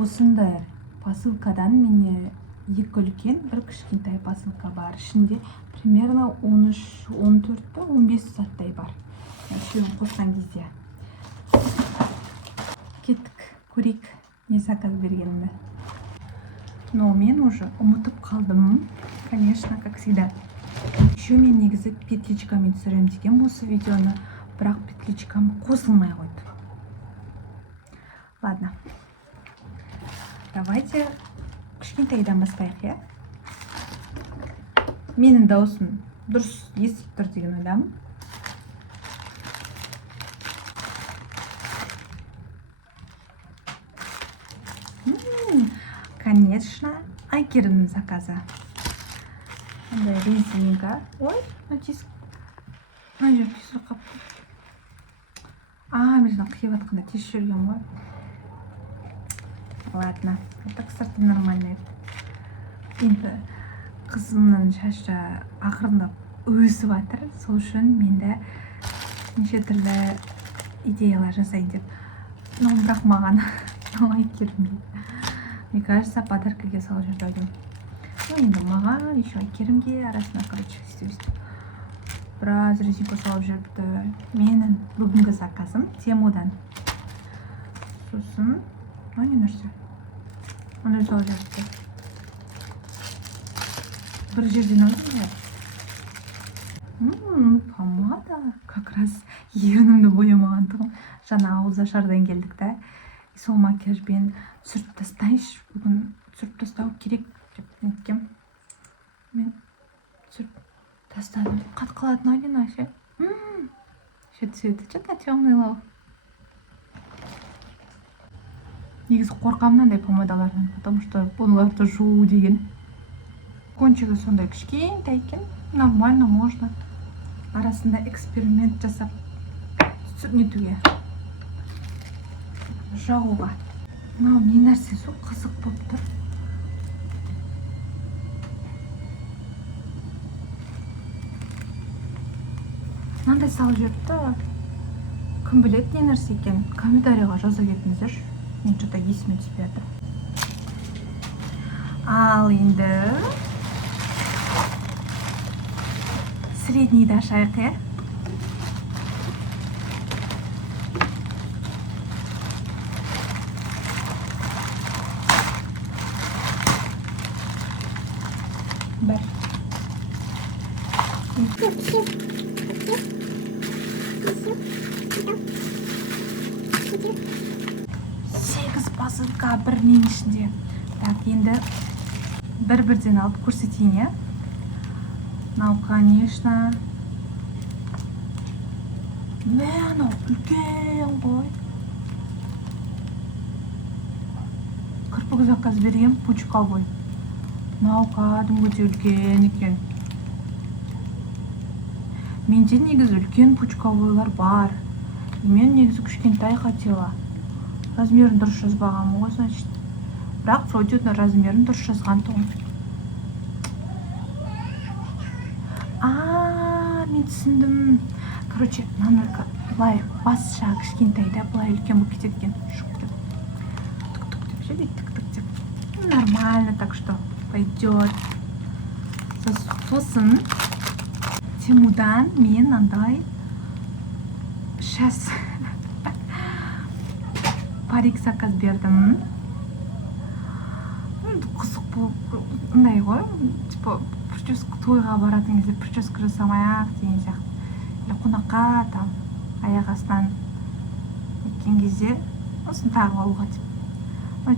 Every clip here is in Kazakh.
Осындай посылкадан менде екі үлкен, бір кішкентай посылка бар. Ішінде примерно 13-14 па 15 заттай бар. Үшеуін қосқан кезде. Кеттік, көрейік, не заказ бергенімді. Но мен уже ұмытып қалдым, конечно, как всегда. Еще мен негізі петличкамен түсірем деген осы видеоны, бірақ петличкам қосылмай қойды. Ладно. Давайте кішкентайдан бастайық, я? Менің дауысым дұрыс естіп тұр деген ойдамын. Конечно, Айгерімнің заказы. Резинка. Ой, диск. Жер түйсір қапты. Мен жаңа қиып атқанда тез жүрген ғой. Ладно, это, кстати, нормально. Енді қызымның шашы ақырындап өсіп жатыр. Сол үшін менде неше түрлі идеялар жасайын деп. Но бірақ маған Айгерімге. Мне кажется, подаркаға салып жүрді ойдым. Енді маған, еще Айгерімге арасында, короче, істеп. Біраз резинка салып жүрді. Менің бүгінгі заказым Темудан. Сосын, не нәрсе? Оны салып жүрді. Бір жерден алдым я. Помада. Как раз ерінімді боямағандығым. Жаңа ауызашардан келдік та. Сол макияжбен түсіріп тастайыншы. Бүгін түсіріп тастау керек деп неткем. Мен түсіріп тастадым. Қат қалатын ойден аше. Цветі что-то темный лау. Негізі қорқамын андай помадалардан, потому что бұларды жуу деген. Кончигі сондай кішкентай екен. Нормально, можно. Арасында эксперимент жасап нетуге. Жағуға. Не нәрсе су қызық болып тұр. Мынандай салып жүріпті. Кім біледі не нәрсе екен? Комментарийға жаза кетіңіздер. Мен что-то есіме түспей жатыр. Ал енді среднийді ашайық, я? Бір. 8 посылка бірінен ішінде. Так, енді бір-бірден алып көрсетейін, я? Конечно. Анау үлкен ғой. Кірпік заказ берген пучковой. Кәдімгі үлкен екен. Менде негізі үлкен пучковойлар бар. Мен негізі кішкентай хотела. Размерін дұрыс жазбаған ғой, значит. Бірақ вроде размерін дұрыс жазған тұғын. Мен түсіндім. Короче, мынаны былай бас жағы кішкентайда, былай үлкен болып кетеді екен. Тук-тук деп жүрді, тук-тук деп. Нормально, так что пойдет. Сосын Темудан мен андай сейчас парик заказ бердім. Қызық болып, андай ғой, типа прическа тойға баратын кезде прическа жасамай-ақ деген сияқты. Или қонаққа там аяқ астынан еткен кезде осын тағып алуға деп.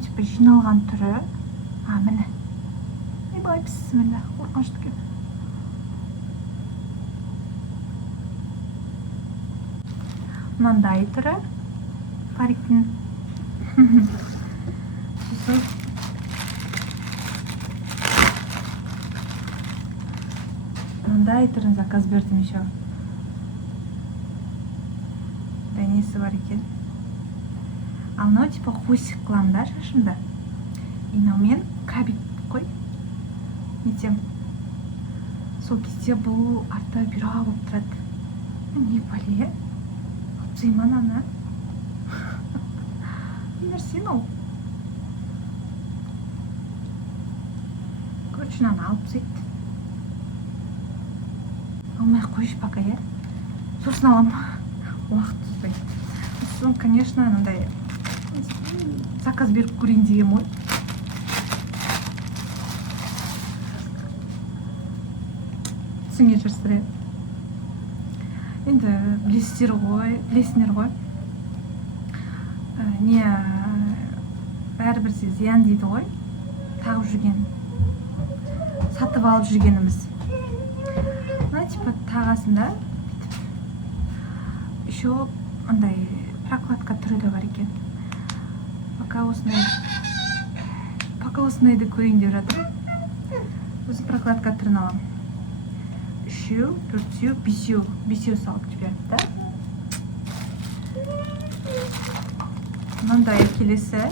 Типа жиналған түрі. Міне. Ебай, бісміллә, қорқынышты екен. Мынандай түрі париктің. Мынандай түрін заказ бердім еще. Несі бар екен. Ал мынау типа хвостик қыламын да шашымда. И мынаумен кабит қой. Нетем. Сол кезде бұл арта бұйра болып не бәле? Алып тастайма ананы. Не нәрсе мынау? Короче, мынаны алып тастайды. Алмай ақ қойшы пока, иә? Сосын аламын. Уақыт ұзайды. Сосын, конечно, анандай заказ беріп көрейін деген ой. Түсіңе жүрсіре. Енді білесіңдер ғой. Не бәрібір зиян дейді ғой. Тағып жүрген, сатып алып жүргеніміз. Типа тағасында еще андай прокладка түрі де бар екен. Пока осындайды көрейін деп жатыр. Өзім прокладка түрін алам. 3, 4, 5 салып жіберді, да? Мынандай келесі.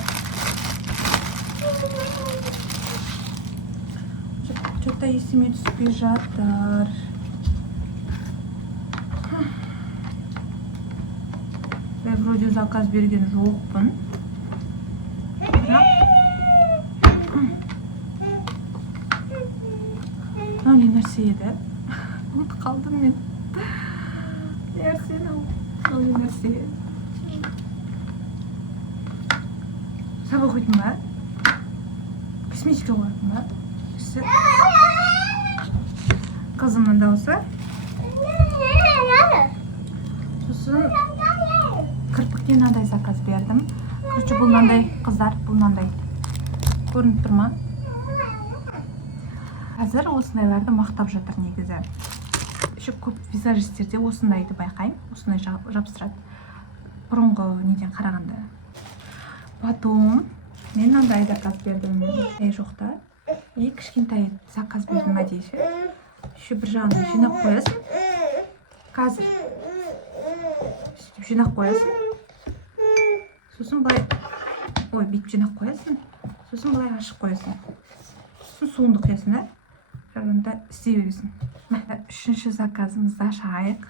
Что-то есіме түспей жатыр. Я вроде заказ берген жоқпын. Мынау не нәрсе еді? Ұмытып қалдым мен. Не нәрсе? Сабақ қойдың ба? Косметика қойдың ба? Қызымның дауысы. Сосын кірпікке мынандай заказ бердім. Короче, бұл мынандай қыздар, бұл мынандай. Көрініп тұр ма? Қазір осындайларды мақтап жатыр негізі. Еще көп визажистерде осындайды байқаймын. Осындай жабыстырады. Бұрынғы неден қарағанда. Потом мен мынандай заказ бердім. Жоқта. И кішкентай заказ бердім дейші. Еще бір жағын жинап қоясың. Қазір жинақ қоясың. Сосын былай, бүйтіп жинақ қоясың. Сосын былай ашып қоясың. Сосын суыңды құясың, да? Жағында істей бересің. Үшінші заказымызды ашайық.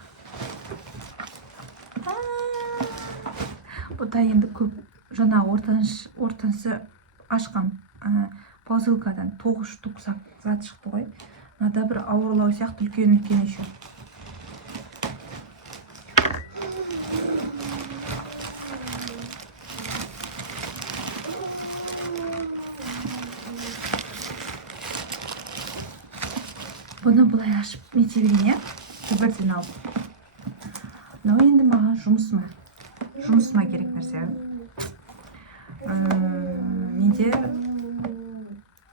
Бұда енді көп жаңа ортаншы ашқан посылкадан 9 штук зат шықты ғой. Мынада бір ауырлау сияқты үлкен еще. Бұны бұлай ашып мете берейін, бірден алып. Мынау енді маған жұмысыма керек нәрсе. Менде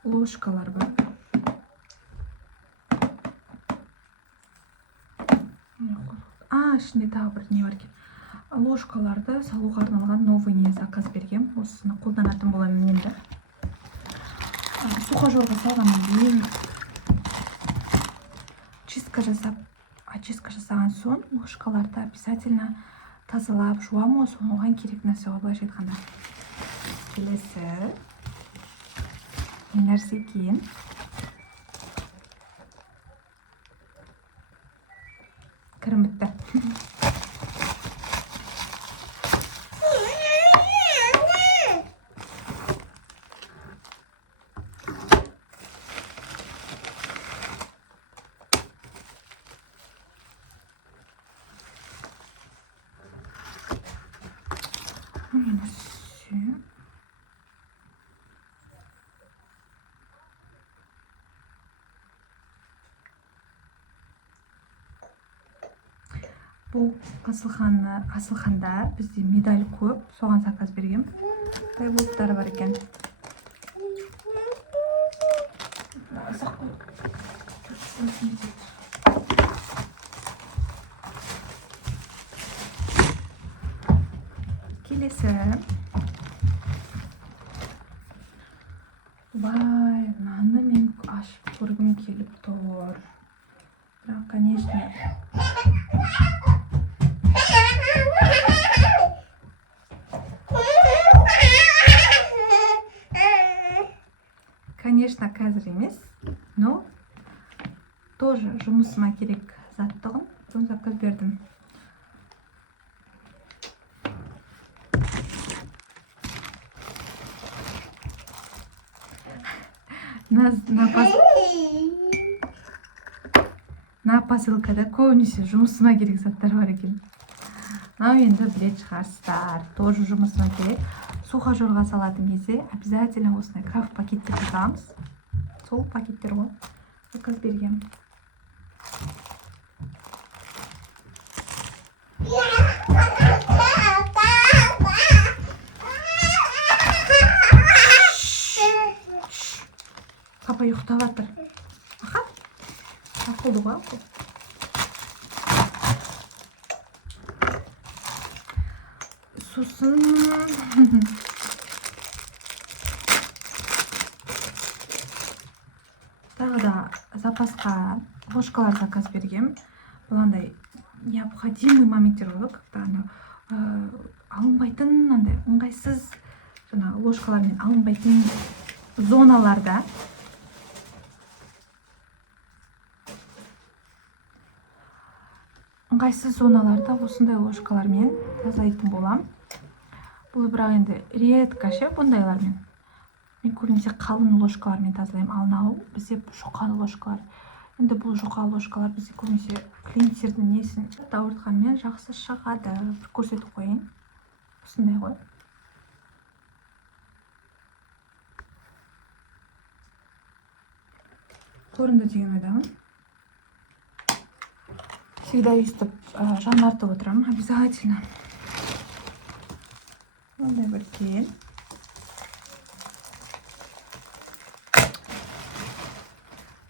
ложкалар бар. Ішінде тағы бір не бар екен. Ложкаларды салуға арналған новый не заказ берген. Осыны қолданатын боламын енді. Сухожорға салғаннан кейін чистка жасаған соң ложкаларды обязательно тазалап жуамын. Оған керек нәрсе ғой, былайша айтқанда. Келесі не нәрсе екен? Кірім бітті. Бұл Асылханда бізде медаль көп, соған заказ берген. Қай бұлттары бар екен. Келесі. Вай, мынаны мен ашып көргім келіп тұр. Бірақ, конечно, қазір емес, но тоже жұмысыма керек заттығын заказ бердім. на посылкада көбінесе жұмысыма керек заттар бар екен. Мынау енді білетін шығарсыздар, тоже жұмысыма керек. Сухожорға салатын кезде обязательно осындай крафт пакеттер жасамыз. Сол пакеттер ғой. Заказ бергем. Папа ұйықтап жатыр. Аха. Ақылды ғой ақыл. Сосын тағы да запасқа ложкалар заказ бергем. Бұл андай необходимый моменттер болды, когда алынбайтын, андай ыңғайсыз жаңа ложкалармен алынбайтын зоналарда осындай ложкалармен тазалайтын болам. Бұл бірақ енді редко ше бұндайлармен. Мен көбінесе қалың ложкалармен тазалаймын. Ал мынау бізде жұқа ложкалар. Енді бұл жұқа ложкалар бізде көбінесе клиенттердің несін ауыртқанмен жақсы шығады. Бір көрсетіп қойын. Осындай ғой. Көрінді деген ойдамын. Всегда өйстіп жаңартып отырамын. Обязательно. Ондай бір кен.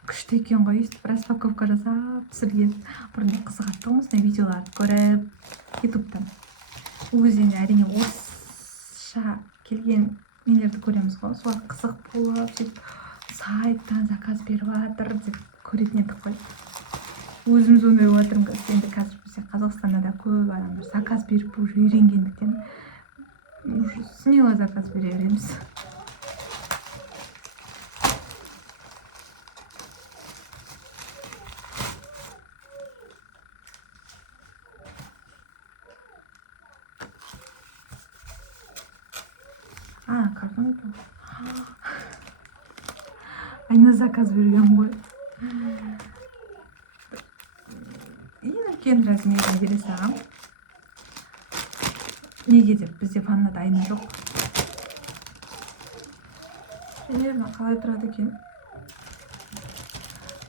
Күшті екен ғой, өйстіп распаковка жасап пісірген. Бұрын қызығатты осындай видеоларды көріп ютубтан. Өзінде әрине орысша келген нелерді көреміз ғой. Солар қызық болып, сайттан заказ беріп жатыр деп көретін едік қой. Өзіміз ондай отырмыз. Енді қазір бізде Қазақстанда да көп адамдар заказ беріп уже үйренгендіктен смело заказ бере береміз. Картон екен. Айна заказ берген ғой. Ең үлкен размерін бере саған. Неге деп, бізде ваннада айна жоқ. Примерно қалай тұрады екен.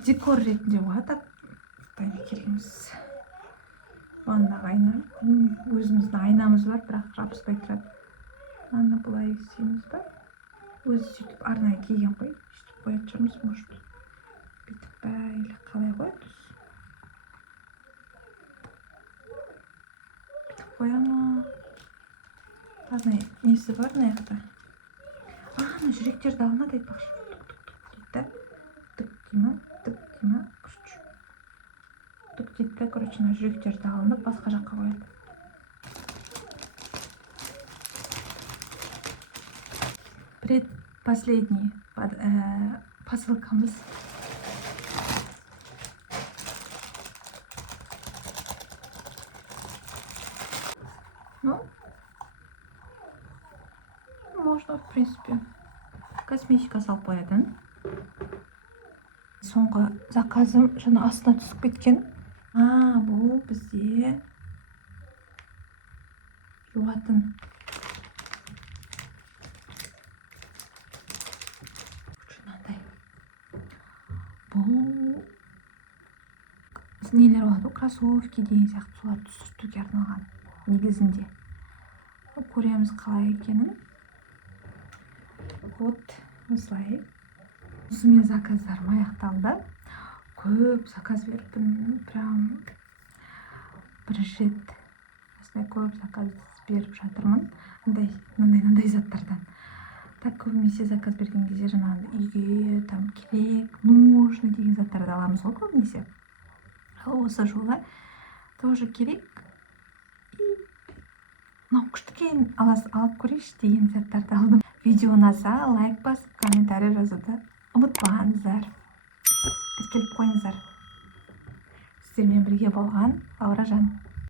Декор ретінде қояды. Айна кереміз. Ваннаға айна. Өзіміздің айнамыз бар, бірақ жабыспай тұрады. Аны бұлай істейміз ба? Өзі сөйтіп арнайы киген қой. Сөйтіп қоятын шығармыз, может. Бүйтіп па, или қалай қояды? Бүйтіп қоя ма? Арнайы несі бар мына жақта? Ана жүректерді алынады айтпақшы. Түк дейді. Түк дейма, күш. Түк дейді, короче, жүректерді алынып басқа жаққа қояды. Предпоследний посылкамыз. Ну, можно, в принципе, косметика салып қоятын. Соңғы заказым жаңа астына түсіп кеткен. Бұл бізде жуатын. Бұл нелер болады, кроссовки деген сияқты, соларды сүртуге арналған негізінде. Көреміз қалай екенін. Вот, осылай. Осымен заказдарым аяқталды. Көп заказ беріппін, прям бір рет. Осылай көп заказ беріп жатырмын. Мындай заттардан. Так көбінесе заказ берген кезде жаңағы үйге, там керек, нужно деген заттарды аламыз ғой көбінесе. Ал осы жолы тоже керек. И мынау күшті екен, алып көрейінші деген заттарды алдым. Видео ұнаса лайк басып, комментарий жазуды ұмытпаңыздар. Тіркеліп қойыңыздар. Сіздермен бірге болған Лауражан.